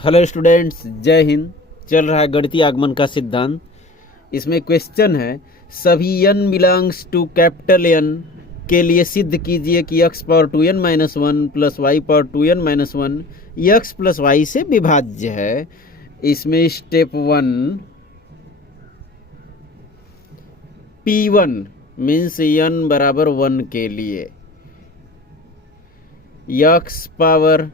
Hello students, जय हिंद। चल रहा है गणितीय आगमन का सिद्धांत। इसमें क्वेश्चन है, सभी n belongs to capital N के लिए सिद्ध कीजिए कि x power 2n minus one plus Y power 2n minus one x plus Y से विभाज्य है। इसमें स्टेप 1 P1 मीन्स n बराबर 1 के लिए x power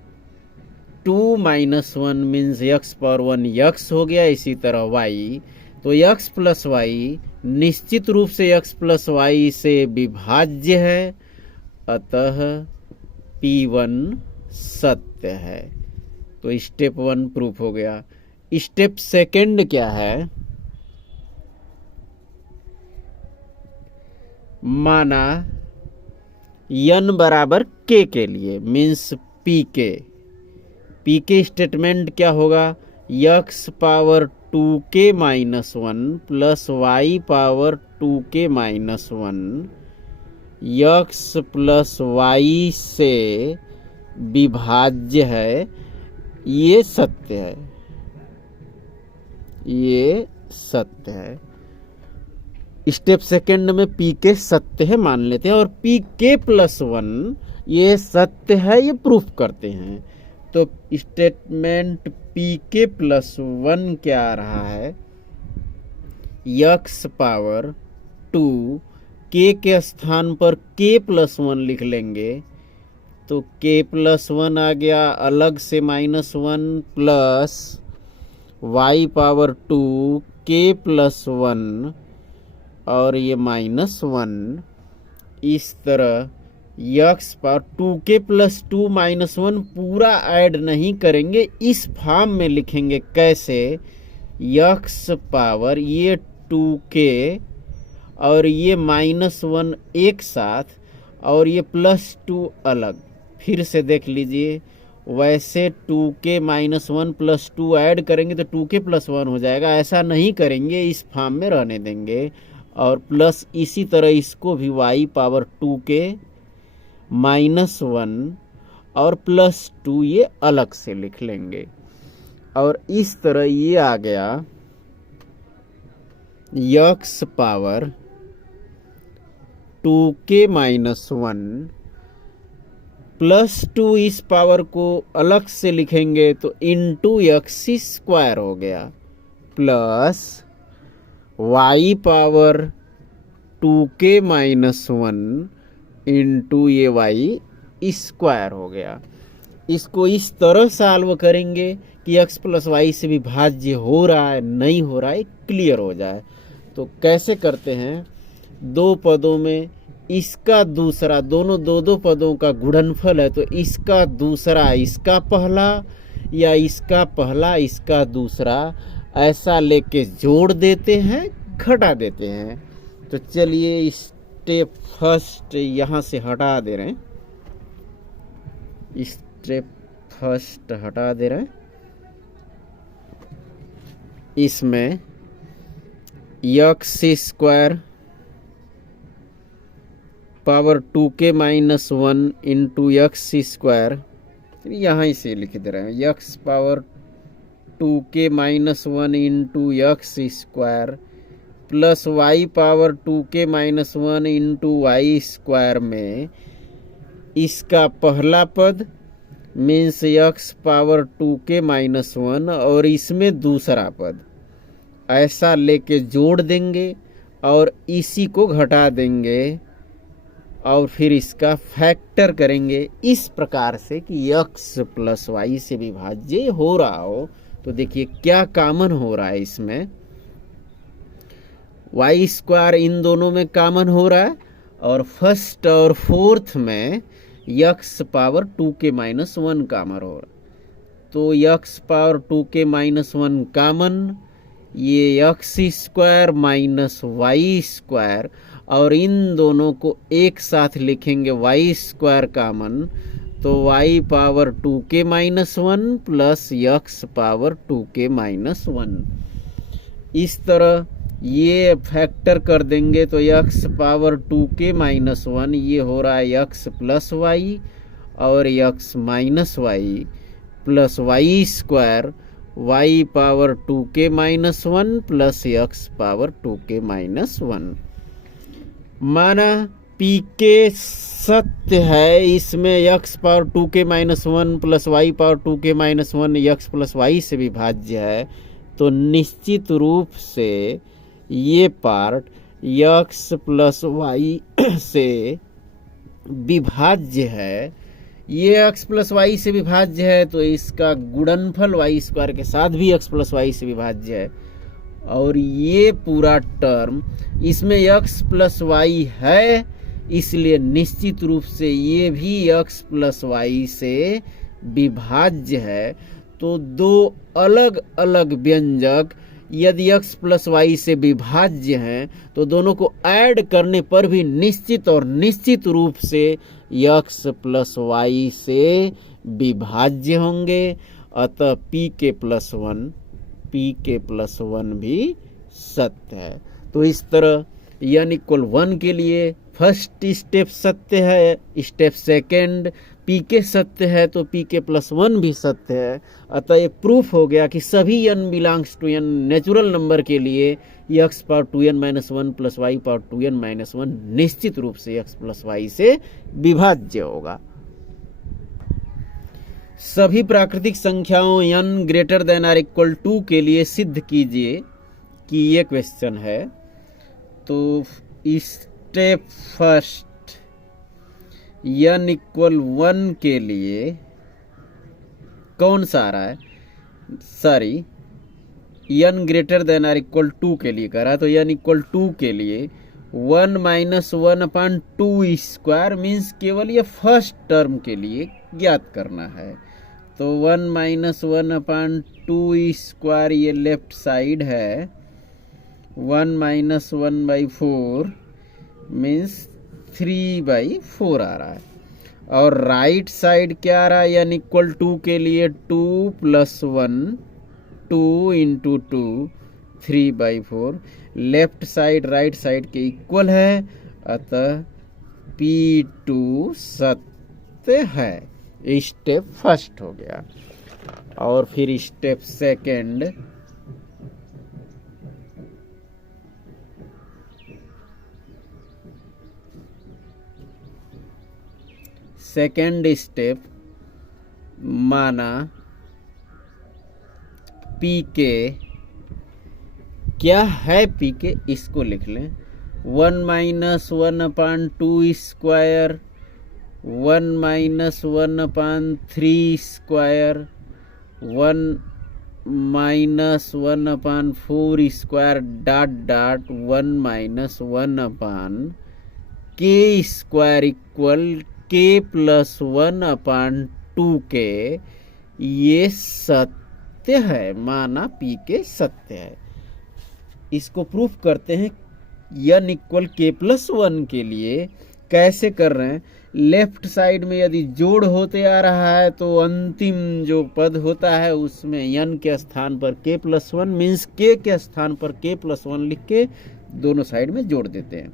2 minus one means x power 1 x हो गया। इसी तरह y, तो x प्लस वाई निश्चित रूप से x प्लस वाई से विभाज्य है, अतः P1 सत्य है। तो स्टेप 1 प्रूफ हो गया। स्टेप सेकंड क्या है, माना n बराबर k के लिए मीन्स पी के स्टेटमेंट क्या होगा, x power 2k minus one plus Y power 2k minus one x plus Y से विभाज्य है। ये सत्य है, ये सत्य है। स्टेप सेकंड में पी के सत्य है मान लेते हैं, और पी के प्लस वन ये सत्य है, ये प्रूफ करते हैं। तो स्टेटमेंट पी के प्लस वन क्या आ रहा है, x पावर 2 के स्थान पर k प्लस वन लिख लेंगे, तो k प्लस वन आ गया, अलग से minus one plus y power 2 k plus one और ये माइनस वन। इस तरह x power 2k plus 2 minus one पूरा ऐड नहीं करेंगे, इस फॉर्म में लिखेंगे। कैसे, x पावर ये 2k और ये माइनस वन एक साथ और ये प्लस 2 अलग। फिर से देख लीजिए, वैसे 2k minus one plus 2 add करेंगे तो 2k प्लस वन हो जाएगा, ऐसा नहीं करेंगे, इस फॉर्म में रहने देंगे। और प्लस इसी तरह इसको भी y power 2k minus one और प्लस 2 ये अलग से लिख लेंगे। और इस तरह ये आ गया x power 2k minus one plus 2, इस पावर को अलग से लिखेंगे तो इंटू x स्क्वायर हो गया, plus y power 2k minus one into ये y स्क्वायर हो गया। इसको इस तरह सॉल्व करेंगे कि x प्लस वाई से विभाज्य हो रहा है नहीं हो रहा है क्लियर हो जाए। तो कैसे करते हैं, दो पदों में इसका दूसरा, दोनों दो पदों का गुणनफल है, तो इसका दूसरा इसका पहला या इसका पहला इसका दूसरा, ऐसा लेके जोड़ देते हैं, घटा देते हैं। तो चलिए स्टेप फर्स्ट यहाँ से हटा दे रहे हैं, स्टेप फर्स्ट हटा दे रहे हैं। इसमें x square power 2k minus one into X square, यहाँ से लिख दे रहे हैं, x power 2k minus one into X square plus y power 2k minus one into Y square में इसका पहला पद means x power 2k minus one और इसमें दूसरा पद, ऐसा लेके जोड़ देंगे और इसी को घटा देंगे और फिर इसका फैक्टर करेंगे इस प्रकार से कि x प्लस वाई से विभाज्य हो रहा हो। तो देखिए क्या कॉमन हो रहा है, इसमें वाई स्क्वायर इन दोनों में कॉमन हो रहा है और फर्स्ट और फोर्थ में x power 2k minus one common हो रहा है। तो x power 2k minus one common, ये x square minus Y square, और इन दोनों को एक साथ लिखेंगे y स्क्वायर कॉमन, तो y power 2k minus one plus x power 2k minus one. इस तरह ये फैक्टर कर देंगे तो x power 2k minus one ये हो रहा है x प्लस वाई और x minus y plus y square y power 2k-1 plus x power 2k-1। माना पी के सत्य है, इसमें x power 2k-1 plus Y power 2k-1 x plus Y से विभाज्य है, तो निश्चित रूप से ये पार्ट एक्स प्लस वाई से विभाज्य है। ये एक्स प्लस वाई से विभाज्य है तो इसका गुणनफल वाई स्क्वायर के साथ भी एक्स प्लस वाई से विभाज्य है। और ये पूरा टर्म इसमें एक्स प्लस वाई है, इसलिए निश्चित रूप से ये भी एक्स प्लस वाई से विभाज्य है। तो दो अलग अलग व्यंजक यदि x प्लस वाई से विभाज्य हैं तो दोनों को ऐड करने पर भी निश्चित और निश्चित रूप से x प्लस वाई से विभाज्य होंगे। अतः p के प्लस वन भी सत्य है। तो इस तरह n = 1 के लिए फर्स्ट स्टेप सत्य है, स्टेप सेकेंड पी के सत्य है तो पी के प्लस 1 भी सत्य है। अतः ये प्रूफ हो गया कि सभी n belongs to n natural number के लिए x power 2n-1 plus y power 2n-1 निश्चित रूप से x प्लस वाई से विभाज्य होगा। सभी प्राकृतिक संख्याओं n greater than or equal to के लिए सिद्ध कीजिए कि ये क्वेश्चन है। तो स्टेप फर्स्ट n = 1 के लिए कौन सा आ रहा है, sorry n greater than or equal to के लिए कह रहा है। तो n = 2 के लिए 1 - 1/2 स्क्वायर मीन्स केवल ये फर्स्ट टर्म के लिए ज्ञात करना है। तो 1 - 1/2 स्क्वायर ये लेफ्ट साइड है, 1 - 1/4 मीन्स 3/4 आ रहा है। और राइट साइड क्या आ रहा है, n = 2 के लिए 2 + 1 2 × 2 3/4। लेफ्ट साइड राइट साइड के इक्वल है, अतः P2 सत्य है। स्टेप फर्स्ट हो गया। और फिर स्टेप सेकंड, सेकेंड स्टेप माना पी के क्या है, पी के इसको लिख लें 1 - 1/2 square 1 - 1/3 square 1 - 1/4 square dot 1 - 1/k square equal k + 1/2k। ये सत्य है, माना पी के सत्य है। इसको प्रूफ करते हैं n = k + 1 के लिए। कैसे कर रहे हैं, लेफ्ट साइड में यदि जोड़ होते आ रहा है तो अंतिम जो पद होता है उसमें n के स्थान पर k + 1 मीन्स k के स्थान पर k + 1 लिख के दोनों साइड में जोड़ देते हैं।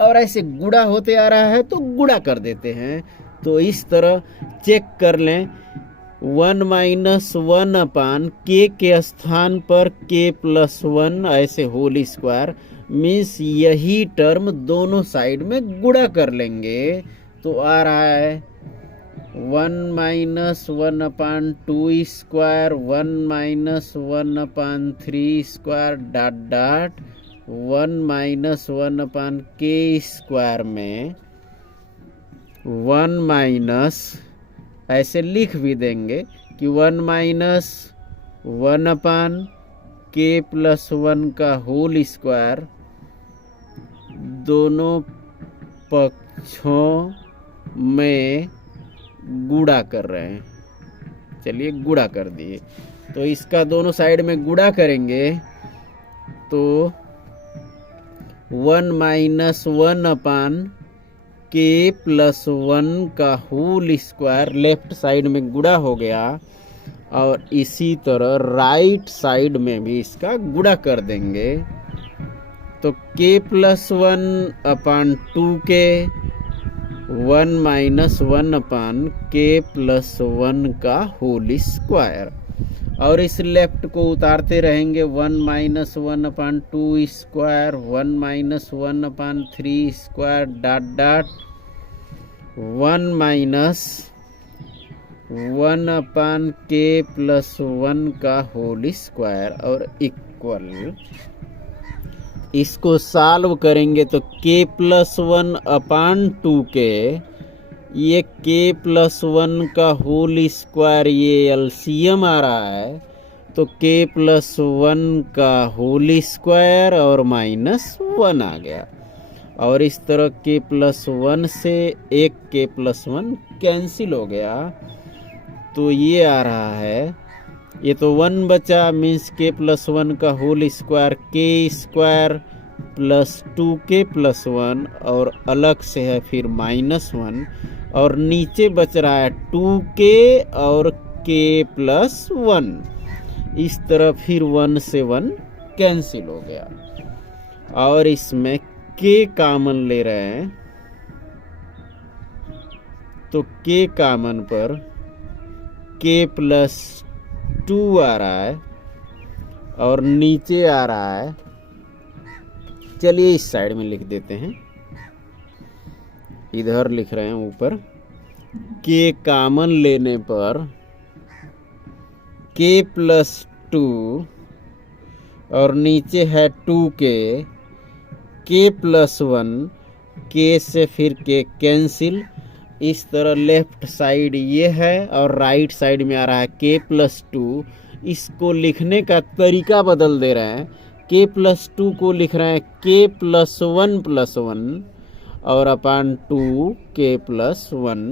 और ऐसे गुणा होते आ रहा है तो गुणा कर देते हैं। तो इस तरह चेक कर लें, 1 - 1/k के स्थान पर k + 1 ऐसे होल स्क्वायर मीन्स यही टर्म दोनों साइड में गुणा कर लेंगे। तो आ रहा है 1 - 1/2 square 1 - 1/3 square dot 1 - 1/k square में 1 ऐसे लिख भी देंगे कि 1 - 1/k + 1 का होल स्क्वायर दोनों पक्षों में गुणा कर रहे हैं। चलिए गुणा कर दिए, तो इसका दोनों साइड में गुणा करेंगे तो 1 - 1/k + 1 का होल स्क्वायर लेफ्ट साइड में गुणा हो गया। और इसी तरह राइट साइड में भी इसका गुणा कर देंगे तो k + 1/2k 1 माइनस 1 अपान के प्लस 1 का होल स्क्वायर। और इस लेफ्ट को उतारते रहेंगे 1 माइनस 1 अपान 2 स्क्वायर, 1 माइनस 1 अपान 3 स्क्वायर डॉट डॉट 1 माइनस 1 अपान के प्लस 1 का होल स्क्वायर और इक्वल। इसको सॉल्व करेंगे तो के प्लस 1 अपान 2 के, ये के प्लस 1 का होल स्क्वायर ये एलसीएम आ रहा है, तो के प्लस 1 का होल स्क्वायर और माइनस 1 आ गया। और इस तरह के प्लस 1 से एक के प्लस 1 कैंसिल हो गया, तो ये आ रहा है, ये तो 1 बचा, मीन्स के प्लस 1 का होल स्क्वायर के स्क्वायर प्लस 2k प्लस 1 और अलग से है फिर माइनस 1 और नीचे बच रहा है 2k और k प्लस 1। इस तरह फिर 1 से 1 कैंसिल हो गया और इसमें k कॉमन ले रहे हैं, तो k कॉमन पर k प्लस 2 आ रहा है और नीचे आ रहा है, चलिए इस साइड में लिख देते हैं, इधर लिख रहे हैं ऊपर k कॉमन लेने पर k प्लस 2 और नीचे है 2k, k प्लस 1, k से फिर k कैंसिल। इस तरह लेफ्ट साइड ये है और राइट साइड में आ रहा है k प्लस 2। इसको लिखने का तरीका बदल दे रहे हैं, k प्लस 2 को लिख रहे हैं k प्लस 1 और अपान 2 k plus 1।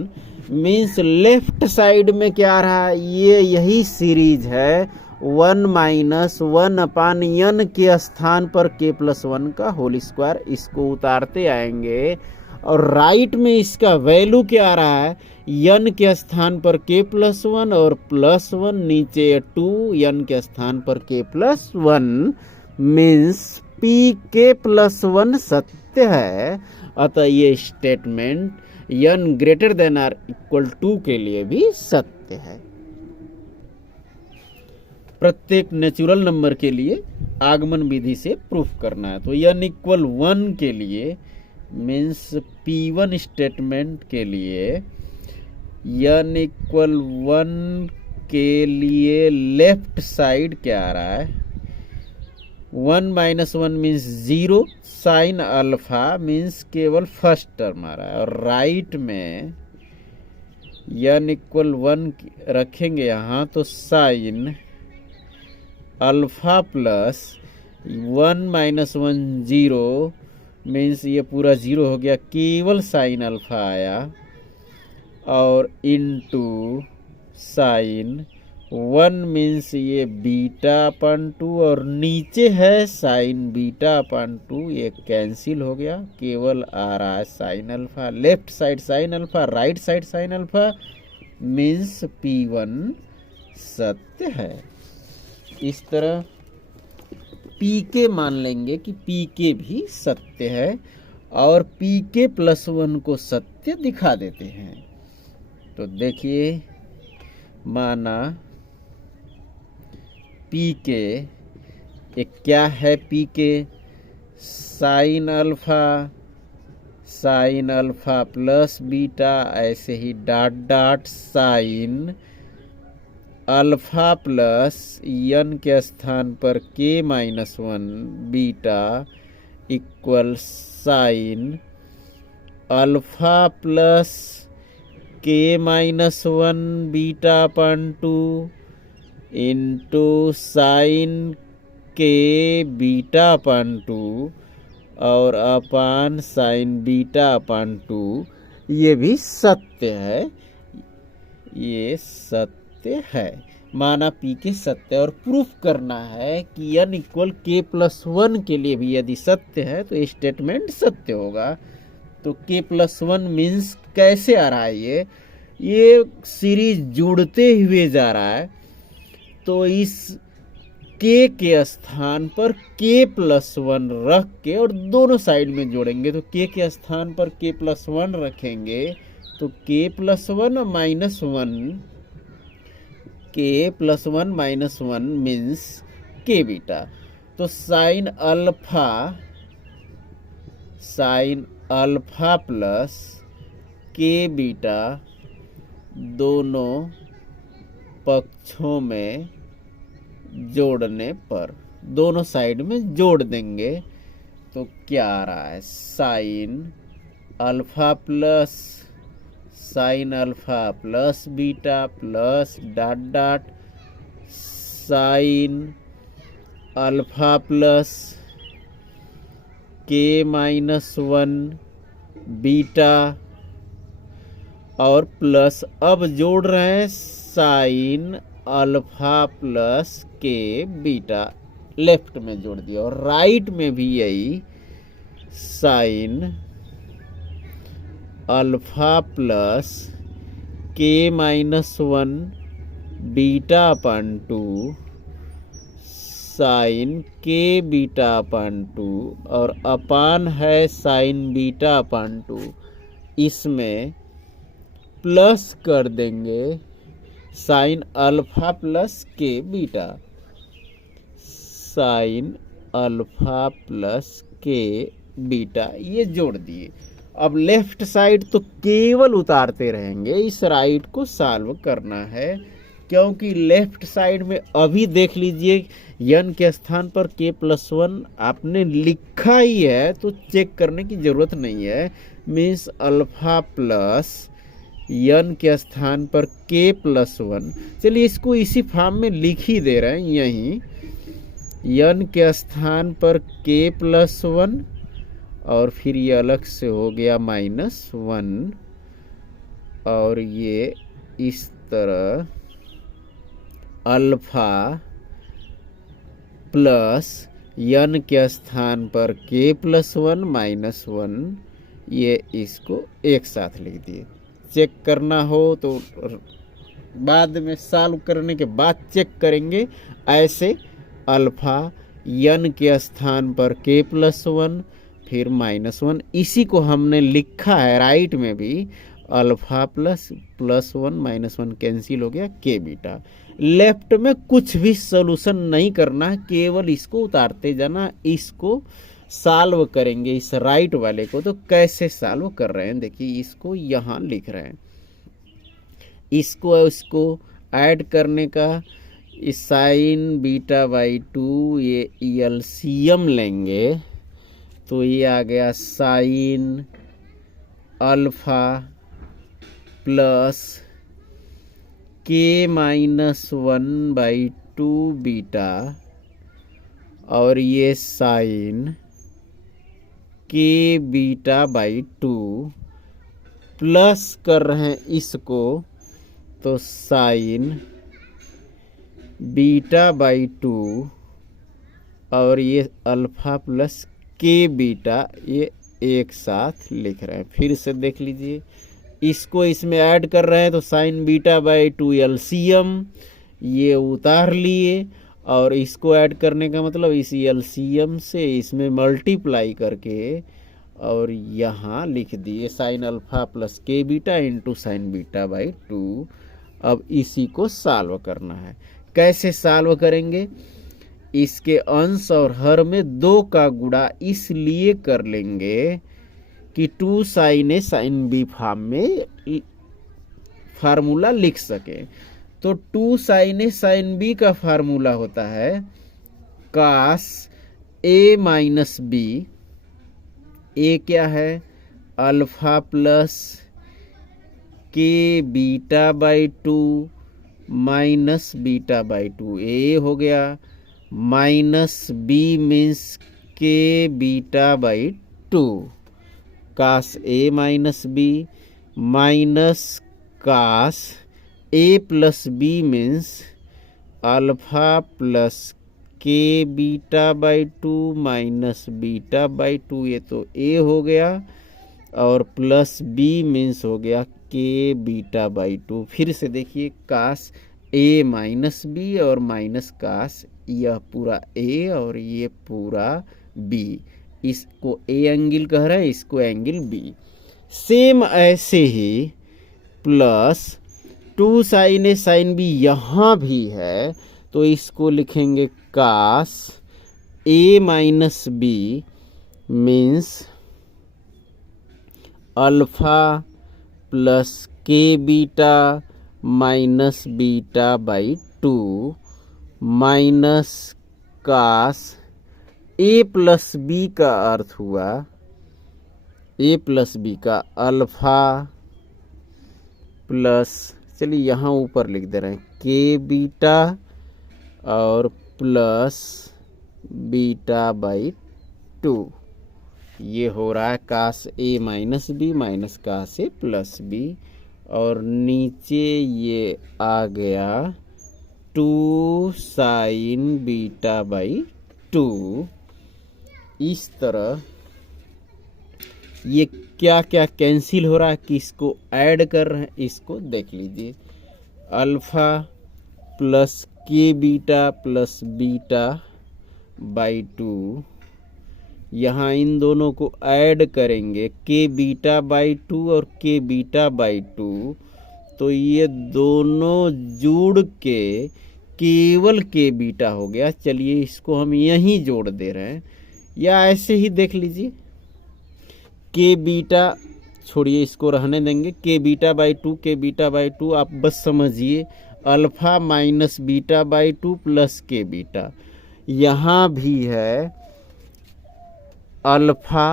Means left side में क्या आ रहा है, ये यही सीरीज है 1 माइनस 1 अपान n के स्थान पर k प्लस 1 का होल स्क्वायर। इसको उतारते आएंगे और राइट में इसका वैल्यू क्या आ रहा है, n के स्थान पर k प्लस 1 और प्लस 1, नीचे 2 n के स्थान पर k plus 1। Means p k plus 1 सत्य है, अतः ये statement n greater than or equal to के लिए भी सत्य है। प्रत्येक नेचुरल नंबर के लिए आगमन विधि से प्रूफ करना है, तो n इक्वल 1 के लिए मीन्स P1 स्टेटमेंट के लिए n इक्वल 1 के लिए लेफ्ट साइड क्या आ रहा है, 1 minus 1 means 0, sine alpha means केवल फर्स्ट टर्म आ रहा है, और राइट में n इक्वल 1 रखेंगे यहाँ, तो sine alpha plus 1 minus 1 0 means ये पूरा 0 हो गया, केवल साइन अल्फा आया, और इनटू साइन 1 मीन्स ये बीटा अपन 2 और नीचे है साइन बीटा अपन 2, ये कैंसिल हो गया, केवल आ रहा है sine alpha. Left side sine alpha, right side sine alpha, means P1 सत्य है। इस तरह pk मान लेंगे कि pk भी सत्य है और pk प्लस 1 को सत्य दिखा देते हैं। तो देखिए, माना pk, एक क्या है pk, sine alpha plus beta, ऐसे ही dot dot sine alpha plus n के स्थान पर k minus 1 beta equal sine alpha plus k minus 1 beta upon 2 into sine k beta upon 2 और अपान साइन बीटा अपन 2। ये भी सत्य है, ये सत्य है, माना pk सत्य। और प्रूफ करना है कि n इक्वल k प्लस 1 के लिए भी यदि सत्य है तो ये स्टेटमेंट सत्य होगा। तो k प्लस 1 मीन्स कैसे आ रहा है, ये सीरीज जुड़ते हुए जा रहा है, तो इस के स्थान पर k+1 रख के और दोनों साइड में जोड़ेंगे। तो के स्थान पर k+1 रखेंगे तो k+1 -1, k+1 means k beta. तो sine alpha plus k beta दोनों पक्षों में जोड़ने पर, दोनों साइड में जोड़ देंगे तो क्या आ रहा है, sine alpha plus beta plus dot dot sine alpha plus k-1 beta और प्लस, अब जोड़ रहे हैं sine alpha plus k beta, left में जोड़ दिया। और राइट में भी यही sine alpha plus k-1 beta upon 2 sine k beta upon 2 और अपान है साइन बीटा अपन 2, इसमें प्लस कर देंगे sign alpha plus k beta, sign alpha plus k beta, ये जोड़ दिए। अब लेफ्ट साइड तो केवल उतारते रहेंगे, इस राइट को सॉल्व करना है, क्योंकि लेफ्ट साइड में अभी देख लीजिए n के स्थान पर k+1 आपने लिखा ही है तो चेक करने की जरूरत नहीं है। मीन्स अल्फा प्लस n के स्थान पर k+1, चलिए इसको इसी फॉर्म में लिख ही दे रहे हैं, यहीं n के स्थान पर k+1 और फिर ये अलग से हो गया -1 और ये इस तरह अल्फा प्लस n के स्थान पर k+1 -1, ये इसको एक साथ लिख दिए। चेक करना हो तो बाद में सॉल्व करने के बाद चेक करेंगे। ऐसे अल्फा n के स्थान पर k+1 फिर -1, इसी को हमने लिखा है राइट में भी, अल्फा +1 -1 कैंसिल हो गया k बीटा। लेफ्ट में कुछ भी सोल्यूशन नहीं करना है, केवल इसको उतारते जाना, इसको सॉल्व करेंगे इस राइट वाले को। तो कैसे सॉल्व कर रहे हैं देखिए, इसको यहाँ लिख रहे हैं, इसको ऐड करने का, साइन बीटा बाई 2 ये एलसीएम लेंगे तो ये आ गया sign alpha plus k-1/2 beta और ये sine k beta by 2 plus कर रहे हैं इसको तो साइन बीटा बाई 2 और ये अल्फा प्लस k बीटा, ये एक साथ लिख रहे हैं। फिर से देख लीजिए, इसको इसमें ऐड कर रहे हैं तो साइन बीटा बाई 2 एलसीएम ये उतार लिए और इसको ऐड करने का मतलब इस एलसीएम से इसमें मल्टीप्लाई करके और यहाँ लिख दिए sign alpha plus k beta into sine beta by 2। अब इसी को सॉल्व करना है। कैसे सॉल्व करेंगे, इसके अंश और हर में 2 का गुणा इसलिए कर लेंगे कि 2 sine A sine B form में फार्मूला लिख सके। तो 2 साइन ए साइन बी का फार्मूला होता है cos A minus B. A क्या है, alpha plus k beta by 2 minus beta by 2, A हो गया, minus B means k beta by 2, cos A minus B minus cos A plus B means alpha plus k beta by 2 minus beta by 2, ये तो ए हो गया और plus B means हो गया के बीटा बाई 2। फिर से देखिए कास ए माइनस बी और माइनस कास, यह पूरा ए और ये पूरा बी, इसको ए एंगल कह रहा है, इसको एंगल बी। सेम ऐसे ही plus 2 sine A sine B यहाँ भी है, तो इसको लिखेंगे cos A minus B means alpha plus k beta minus beta by 2 minus cos A plus B का अर्थ हुआ ए प्लस बी का अल्फा प्लस, चलिए यहाँ ऊपर लिख दे रहे हैं के बीटा और प्लस बीटा बाई 2, ये हो रहा है cos A minus B minus cos A plus B, और नीचे ये आ गया 2 साइन बीटा बाई 2। इस तरह ये क्या क्या कैंसिल हो रहा है, किसको ऐड कर रहे हैं, इसको देख लीजिए। Alpha plus k beta plus beta by 2, यहाँ इन दोनों को ऐड करेंगे के बीटा बाई 2 और के बीटा बाई 2, तो ये दोनों जुड़ के केवल के बीटा हो गया। चलिए इसको हम यहीं जोड़ दे रहे हैं, या ऐसे ही देख लीजिए के बीटा, छोड़िए इसको रहने देंगे, के बीटा बाई 2 के बीटा बाई 2, आप बस समझिए alpha minus beta by 2 plus k beta, यहाँ भी है alpha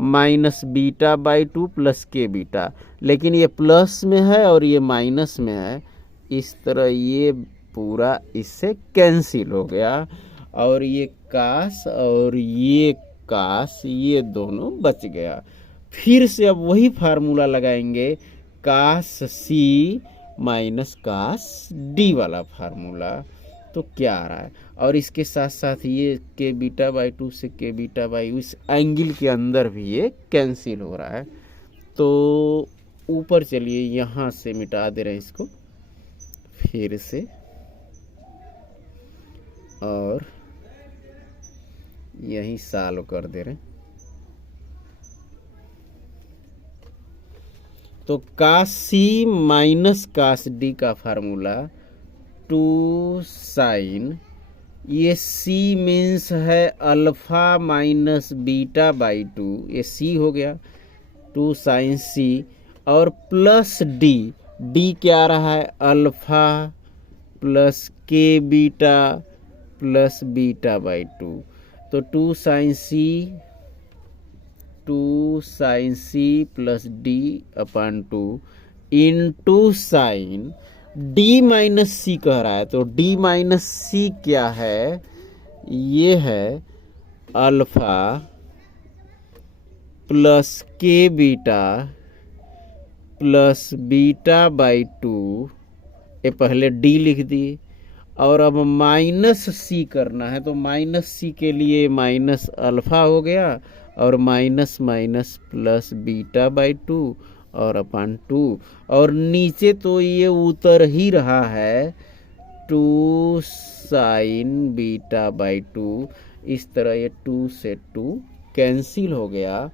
minus beta by 2 plus k beta, लेकिन ये प्लस में है और ये माइनस में है, इस तरह ये पूरा इससे कैंसिल हो गया, और ये कास और ये कास ये दोनों बच गया। फिर से अब वही फार्मूला लगाएंगे, कास सी माइनस कास डी वाला फार्मूला, तो क्या आ रहा है, और इसके साथ साथ ये के बीटा बाई 2 से के बीटा बाई उस एंगल के अंदर भी ये कैंसिल हो रहा है। तो ऊपर चलिए यहाँ से मिटा दे रहे हैं इसको फिर से, और यही सॉल्व कर दे रहे हैं। तो कास सी माइनस कास डी का फार्मूला 2 साइन, ये सी मीन्स है अल्फा माइनस बीटा बाई 2, ये सी हो गया 2 साइन सी, और प्लस डी, डी क्या आ रहा है alpha plus k beta plus beta by 2, तो 2 साइन सी प्लस डी अपन 2 इंटू साइन डी माइनस सी कह रहा है, तो डी माइनस सी क्या है, ये है alpha plus k beta plus beta by 2, ये पहले डी लिख दिए, और अब माइनस सी करना है, तो माइनस सी के लिए माइनस अल्फा हो गया और minus minus plus beta by 2 और अपन 2, और नीचे तो ये उतर ही रहा है 2 साइन बीटा बाई 2, इस तरह ये 2 से 2 कैंसिल हो गया,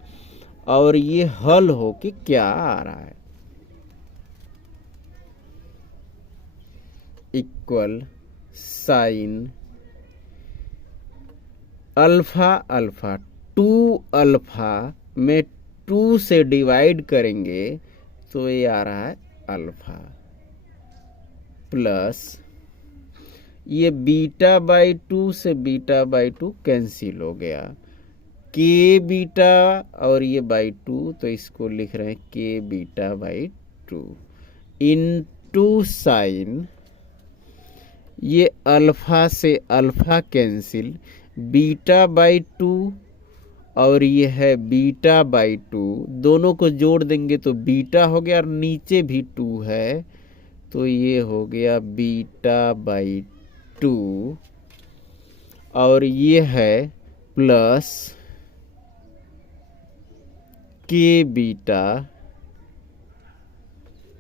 और ये हल हो के क्या आ रहा है, equal sine alpha alpha 2 alpha में 2 से डिवाइड करेंगे तो ये आ रहा है अल्फा, प्लस ये बीटा बाई 2 से बीटा बाई 2 कैंसिल हो गया, के बीटा और ये बाई 2, तो इसको लिख रहे हैं के बीटा बाई 2 इनटू साइन, ये अल्फा से अल्फा कैंसिल, बीटा बाई 2 और ये है बीटा बाई 2, दोनों को जोड़ देंगे तो बीटा हो गया, और नीचे भी 2 है, तो ये हो गया बीटा बाई 2, और ये है प्लस के बीटा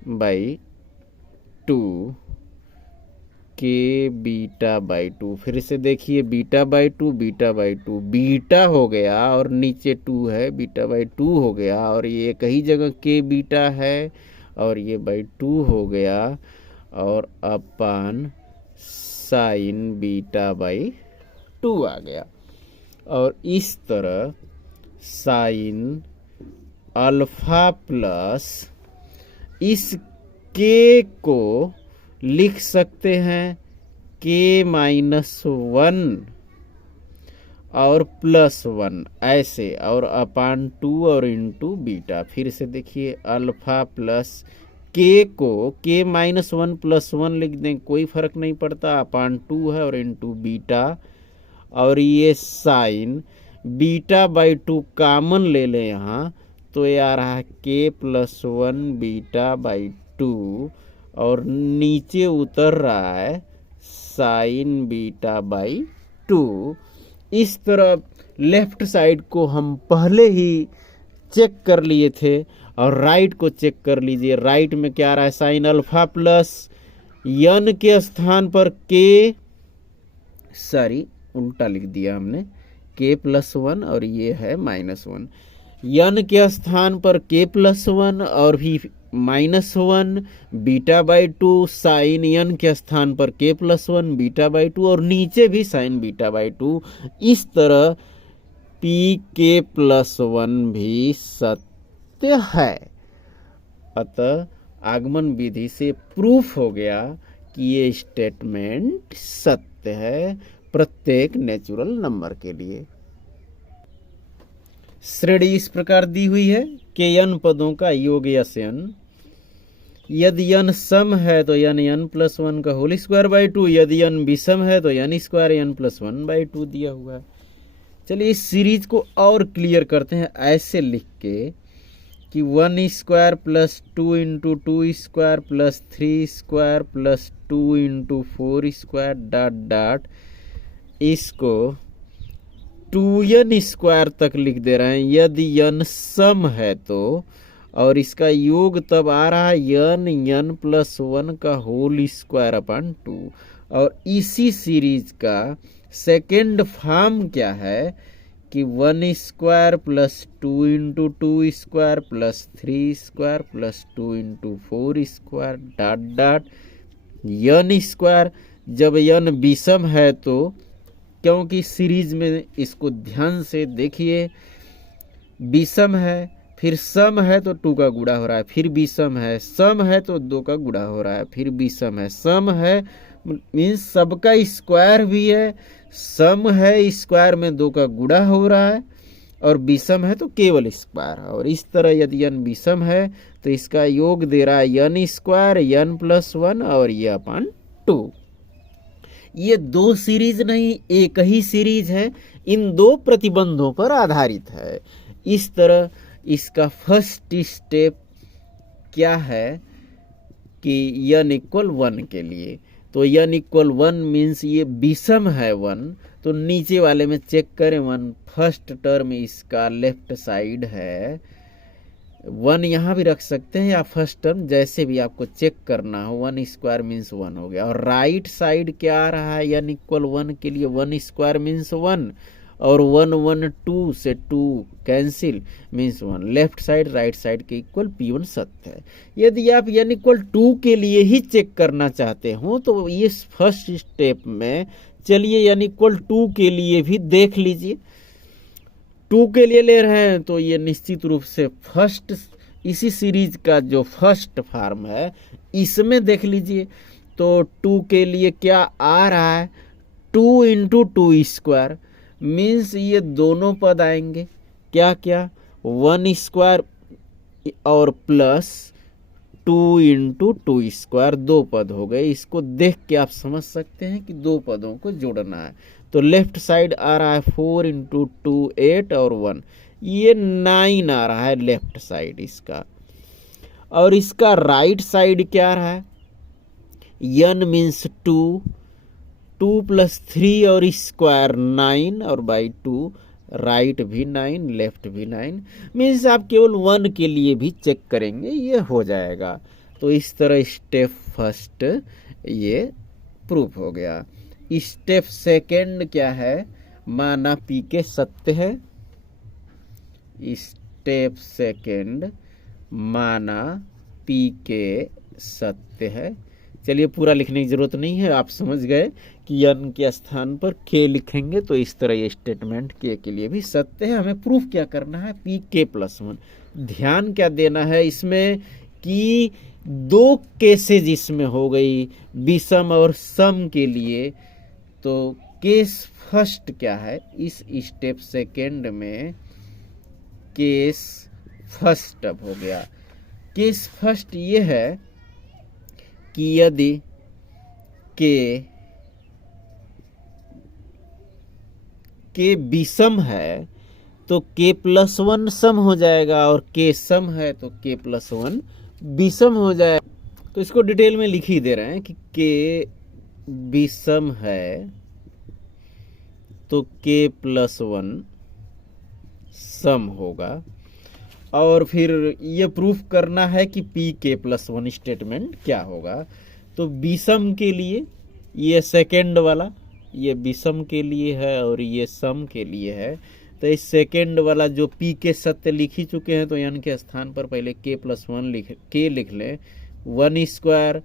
बाई 2 के बीटा बाई टू। फिर से देखिए beta by to, beta by to, beta हो गया और नीचे टू है, बीटा बाई टू हो गया और ये कई जगह के बीटा है और ये बाई टू हो गया और upon sine beta by two आ गया। और इस तरह साइन अल्फा प्लस इस के को लिख सकते हैं के माइनस वन और प्लस वन ऐसे, और अपान टू और इंटू बीटा। फिर से देखिए अल्फा प्लस के को के माइनस वन प्लस वन लिख दें, कोई फर्क नहीं पड़ता, अपान टू है और इंटू बीटा। और ये sign beta by two common ले लें यहाँ, तो ये आ रहा है के plus one beta by two और नीचे उतर रहा है साइन बीटा बाई टू। इस तरह लेफ्ट साइड को हम पहले ही चेक कर लिए थे और राइट को चेक कर लीजिए। राइट में क्या आ रहा है, साइन अल्फा प्लस यन के स्थान पर के, सॉरी उल्टा लिख दिया हमने, के प्लस वन और ये है माइनस वन। यन के स्थान पर के प्लस वन और भी minus one, beta by two, sine n के स्थान पर k plus one beta by two और नीचे भी साइन बीटा बाई टू। इस तरह पी के प्लस वन भी सत्य है। अतः आगमन विधि से प्रूफ हो गया कि ये स्टेटमेंट सत्य है प्रत्येक नेचुरल नंबर के लिए। श्रेणी इस प्रकार दी हुई है कि n पदों का योग यस n, यदि n सम है तो n प्लस वन का होल स्क्वायर बाई टू, यदि n विषम है तो n square n plus one by two दिया हुआ है। चलिए इस सीरीज को और क्लियर करते हैं ऐसे लिख के कि one square plus two into two square plus three square plus two into four square dot dot, इसको 2n स्क्वायर तक लिख दे रहे हैं यदि n सम है तो, और इसका योग तब आ रहा है n प्लस वन का होल स्क्वायर अपॉन टू। और इसी सीरीज का सेकेंड फॉर्म क्या है कि one square plus two into two square plus three square plus two into four square dot dot n square. जब n विषम है तो, क्योंकि सीरीज में इसको ध्यान से देखिए, विषम है फिर सम है तो टू का गुणा हो रहा है, फिर विषम है, सम है तो दो का गुणा हो रहा है, फिर विषम है, सम है मीन्स सबका स्क्वायर भी है, सम है स्क्वायर में दो का गुणा हो रहा है, और विषम है तो केवल स्क्वायर। और इस तरह यदि n विषम है तो इसका योग दे रहा है n square n plus one और ये अपॉन टू। ये दो सीरीज नहीं एक ही सीरीज है, इन दो प्रतिबंधों पर आधारित है। इस तरह इसका फर्स्ट स्टेप क्या है कि n इक्वल वन के लिए, तो n इक्वल वन मीन्स ये विषम है वन, तो नीचे वाले में चेक करें वन, फर्स्ट टर्म इसका लेफ्ट साइड है, वन यहाँ भी रख सकते हैं या फर्स्ट टर्म जैसे भी आपको चेक करना हो, वन स्क्वायर मीन्स वन हो गया। और राइट साइड क्या आ रहा है n इक्वल वन के लिए, वन स्क्वायर मीन्स वन और वन वन टू से to cancel means one, left side right side के इक्वल P1 सत्य है। यदि आप n इक्वल टू के लिए ही चेक करना चाहते हो तो ये फर्स्ट स्टेप में चलिए n इक्वल टू के लिए भी देख लीजिए। टू के लिए ले रहे हैं तो ये निश्चित रूप से फर्स्ट, इसी सीरीज का जो फर्स्ट फॉर्म है इसमें देख लीजिए। तो टू के लिए क्या आ रहा है, two into two square means ये दोनों पद आएंगे, क्या क्या, वन स्क्वायर और plus two into two square, दो पद हो गए। इसको देख के आप समझ सकते हैं कि दो पदों को जोड़ना है। तो लेफ्ट साइड आ रहा है फोर इंटू टू एट और वन, ये 9 आ रहा है लेफ्ट साइड इसका। और इसका राइट साइड क्या आ रहा है, n means two, two plus three और स्क्वायर 9 और बाई टू, राइट भी 9 लेफ्ट भी 9 मीन्स आप केवल वन के लिए भी चेक करेंगे ये हो जाएगा। तो इस तरह स्टेप फर्स्ट ये प्रूफ हो गया। स्टेप सेकंड क्या है, माना पी के सत्य है। स्टेप सेकंड माना पी के सत्य है। चलिए पूरा लिखने की जरूरत नहीं है, आप समझ गए कि n के स्थान पर k लिखेंगे तो इस तरह ये स्टेटमेंट k के लिए भी सत्य है। हमें प्रूफ क्या करना है, पी के प्लस वन। ध्यान क्या देना है इसमें कि दो केसेज इसमें हो गई, विषम और सम के लिए। तो केस फर्स्ट क्या है, इस स्टेप सेकंड में केस फर्स्ट अब हो गया। केस फर्स्ट ये है कि यदि के विषम है तो k प्लस वन सम हो जाएगा, और k सम है तो k प्लस वन विषम हो जाएगा। तो इसको डिटेल में लिख ही दे रहे हैं कि k विषम है तो k प्लस वन सम होगा। और फिर ये प्रूफ करना है कि पी के प्लस वन स्टेटमेंट क्या होगा। तो विषम के लिए ये सेकंड वाला, ये विषम के लिए है और ये सम के लिए है। तो इस सेकंड वाला जो पी के सत्य लिख ही चुके हैं, तो n के स्थान पर पहले के प्लस वन लिख लें। 1 स्क्वायर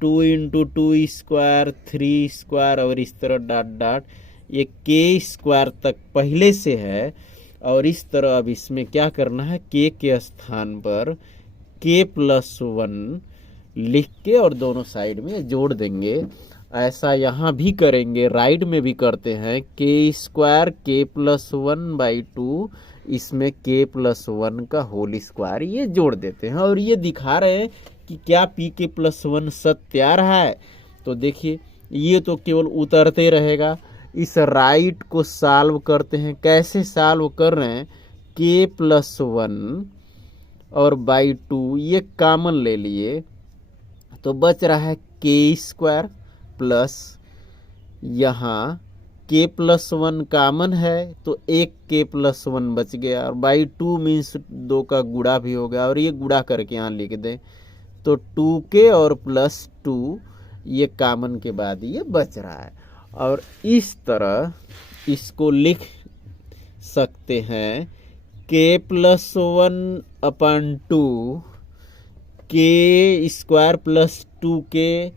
2 इंटू 2 स्क्वायर 3 स्क्वायर और इस तरह डॉट डॉट, ये के स्क्वायर तक पहले से है। और इस तरह अब इसमें क्या करना है, के स्थान पर के प्लस वन लिख के और दोनों साइड में जोड़ देंगे। ऐसा यहाँ भी करेंगे, राइट में भी करते हैं। के स्क्वायर के प्लस वन बाई टू, इसमें के प्लस वन का होल स्क्वायर ये जोड़ देते हैं। और ये दिखा रहे हैं कि क्या पी के प्लस वन सत्य आ रहा है। तो देखिए ये तो केवल उतरते रहेगा। इस राइट को सॉल्व करते हैं। कैसे सॉल्व कर रहे हैं, के प्लस वन और बाई टू ये कॉमन ले लिए तो बच रहा है के स्क्वायर प्लस, यहाँ के प्लस वन कॉमन है तो एक के प्लस वन बच गया, और बाई टू मीन्स दो का गुणा भी हो गया, और ये गुणा करके यहाँ लिख दें तो 2k और प्लस 2 ये कॉमन के बाद ये बच रहा है। और इस तरह इसको लिख सकते हैं के प्लस वन अपन टू, के स्क्वायर प्लस 2k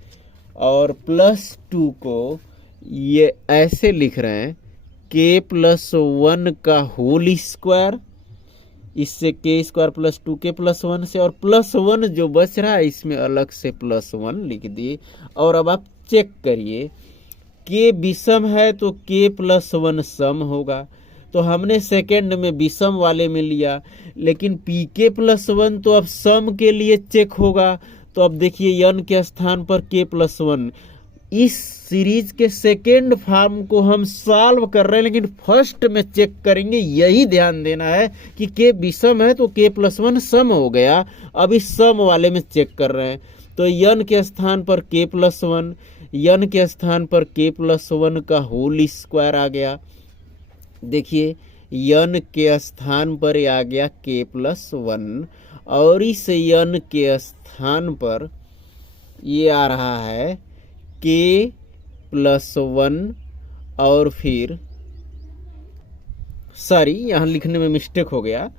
और प्लस 2 को ये ऐसे लिख रहे हैं के प्लस वन का होल स्क्वायर, इससे के square plus 2k plus one से, और प्लस वन जो बच रहा है इसमें अलग से प्लस वन लिख दिए। और अब आप चेक करिए, के विषम है तो के प्लस वन सम होगा। तो हमने सेकंड में विषम वाले में लिया, लेकिन पी के प्लस वन तो अब सम के लिए चेक होगा। तो अब देखिए n के स्थान पर के प्लस वन, इस सीरीज के सेकेंड फॉर्म को हम सॉल्व कर रहे हैं, लेकिन फर्स्ट में चेक करेंगे। यही ध्यान देना है कि के विषम है तो के प्लस वन सम हो गया। अब इस सम वाले में चेक कर रहे हैं, तो n के स्थान पर के प्लस वन, n के स्थान पर के प्लस वन का होल स्क्वायर आ गया। देखिए n के स्थान पर आ गया के प्लस वन, और इस n के स्थान पर ये आ रहा है के प्लस वन, और फिर सॉरी यहाँ लिखने में मिस्टेक हो गया,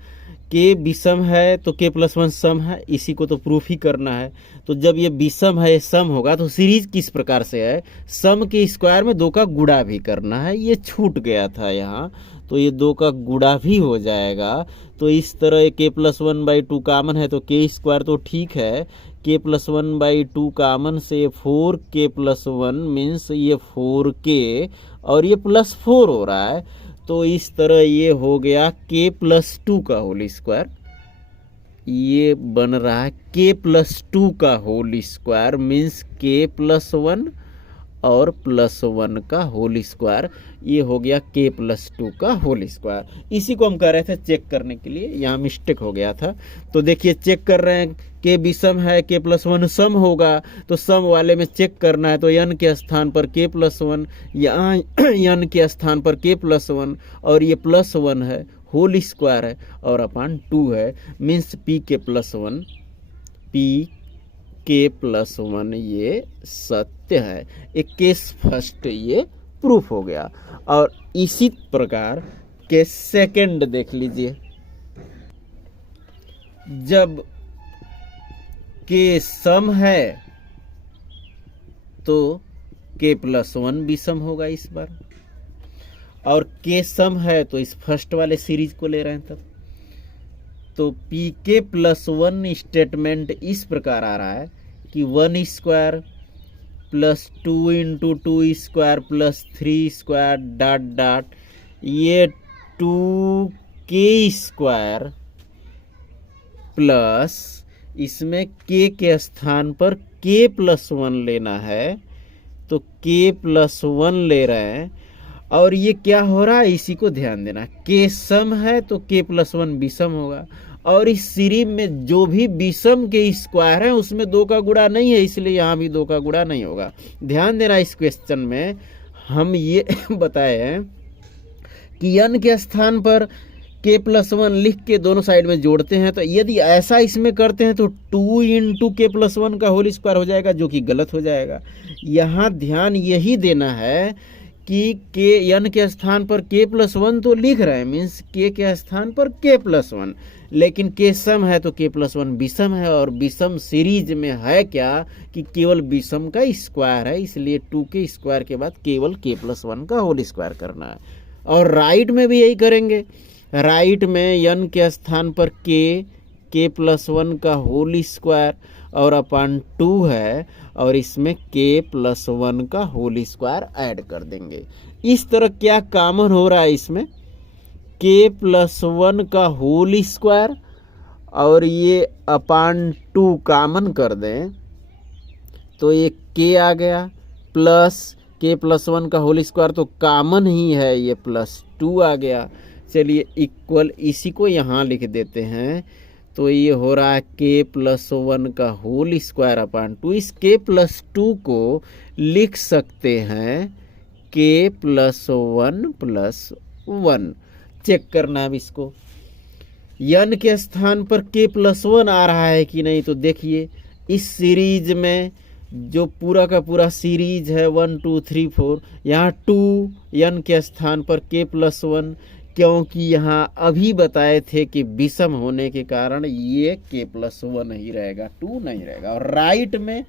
के विषम है तो के प्लस वन सम है, इसी को तो प्रूफ ही करना है। तो जब ये विषम है सम होगा तो सीरीज किस प्रकार से है, सम के स्क्वायर में दो का गुणा भी करना है। ये छूट गया था यहाँ, तो ये दो का गुणा भी हो जाएगा। तो इस तरह के plus one by two common है तो के स्क्वायर तो ठीक है, के plus one by two common से 4k प्लस वन मीन्स ये 4k और ये प्लस 4 हो रहा है। तो इस तरह ये हो गया k प्लस 2 का होल स्क्वायर, ये बन रहा है k प्लस 2 का whole square means k plus one और प्लस वन का होल स्क्वायर, ये हो गया k प्लस 2 का होल स्क्वायर। इसी को हम कर रहे थे चेक करने के लिए, यहाँ मिस्टेक हो गया था। तो देखिए चेक कर रहे हैं, के विषम है के प्लस वन सम होगा, तो सम वाले में चेक करना है। तो n के स्थान पर के प्लस वन, यहाँ n के स्थान पर के प्लस वन, और ये प्लस वन है, होल स्क्वायर है और अपान 2 है, मीन्स पी के प्लस वन, पी k+1 ये सत्य है। एक केस फर्स्ट ये प्रूफ हो गया। और इसी प्रकार केस सेकंड देख लीजिए। जब k सम है तो k+1 भी सम होगा इस बार, और k सम है तो इस फर्स्ट वाले सीरीज को ले रहे हैं तब। तो pk+1 स्टेटमेंट इस प्रकार आ रहा है कि 1² प्लस 2 × 2² प्लस 3² डॉट डॉट ये 2k² प्लस इसमें k के स्थान पर k+1 लेना है तो k+1 ले रहे हैं। और ये क्या हो रहा है इसी को ध्यान देना, k सम है तो k+1 विषम होगा, और इस सीरीज में जो भी विषम के स्क्वायर है उसमें 2 का गुणा नहीं है, इसलिए यहाँ भी 2 का गुणा नहीं होगा। ध्यान देना, इस क्वेश्चन में हम ये बताए हैं कि n के स्थान पर k+1 लिख के दोनों साइड में जोड़ते हैं। तो यदि ऐसा इसमें करते हैं तो 2 × k+1 का होल स्क्वायर हो जाएगा, जो कि गलत हो जाएगा। यहाँ ध्यान यही देना है कि n के स्थान पर k+1 तो लिख रहे हैं, मीन्स k के स्थान पर k+1, लेकिन k सम है तो k+1 विषम है, और विषम सीरीज में है क्या कि केवल विषम का स्क्वायर है, इसलिए 2k² के बाद केवल k+1 का होल स्क्वायर करना है। और राइट में भी यही करेंगे। राइट में n के स्थान पर k+1 का होल स्क्वायर और अपान 2 है, और इसमें k+1 का होल स्क्वायर ऐड कर देंगे। इस तरह क्या कॉमन हो रहा है इसमें, k+1 का होल स्क्वायर और ये अपान 2 कॉमन कर दें तो ये k आ गया, प्लस k+1 का होल स्क्वायर तो कॉमन ही है, ये +2 आ गया। चलिए इक्वल इसी को यहाँ लिख देते हैं, तो ये हो रहा है k+1 का होल स्क्वायर अपान 2। इस k+2 को लिख सकते हैं k+1 + 1। चेक करना है अब इसको, n के स्थान पर k+1 आ रहा है कि नहीं। तो देखिए इस सीरीज में जो पूरा का पूरा सीरीज है 1 2 3 4, यहाँ 2 n के स्थान पर k+1, क्योंकि यहाँ अभी बताए थे कि विषम होने के कारण ये k+1 ही रहेगा, 2 नहीं रहेगा। और राइट में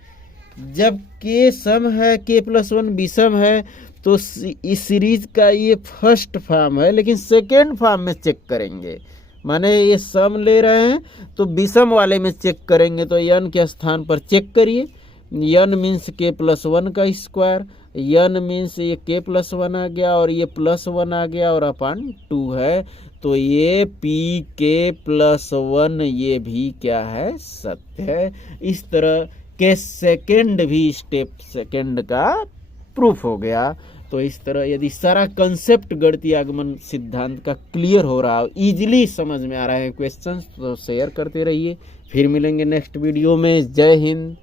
जब k सम है k+1 विषम है तो इस सीरीज का ये फर्स्ट फॉर्म है, लेकिन सेकेंड फॉर्म में चेक करेंगे, माने ये सम ले रहे हैं तो विषम वाले में चेक करेंगे। तो n के स्थान पर चेक करिए, n मीन्स k+1 का स्क्वायर, n मीन्स ये k+1 आ गया और ये +1 आ गया और अपान 2 है, तो ये pk+1 ये भी क्या है, सत्य है। इस तरह के सेकंड भी स्टेप सेकंड का प्रूफ हो गया। तो इस तरह यदि सारा कंसेप्ट गणितीय आगमन सिद्धांत का क्लियर हो रहा है, इजीली समझ में आ रहा है क्वेश्चंस, तो शेयर करते रहिए। फिर मिलेंगे नेक्स्ट वीडियो में। जय हिंद।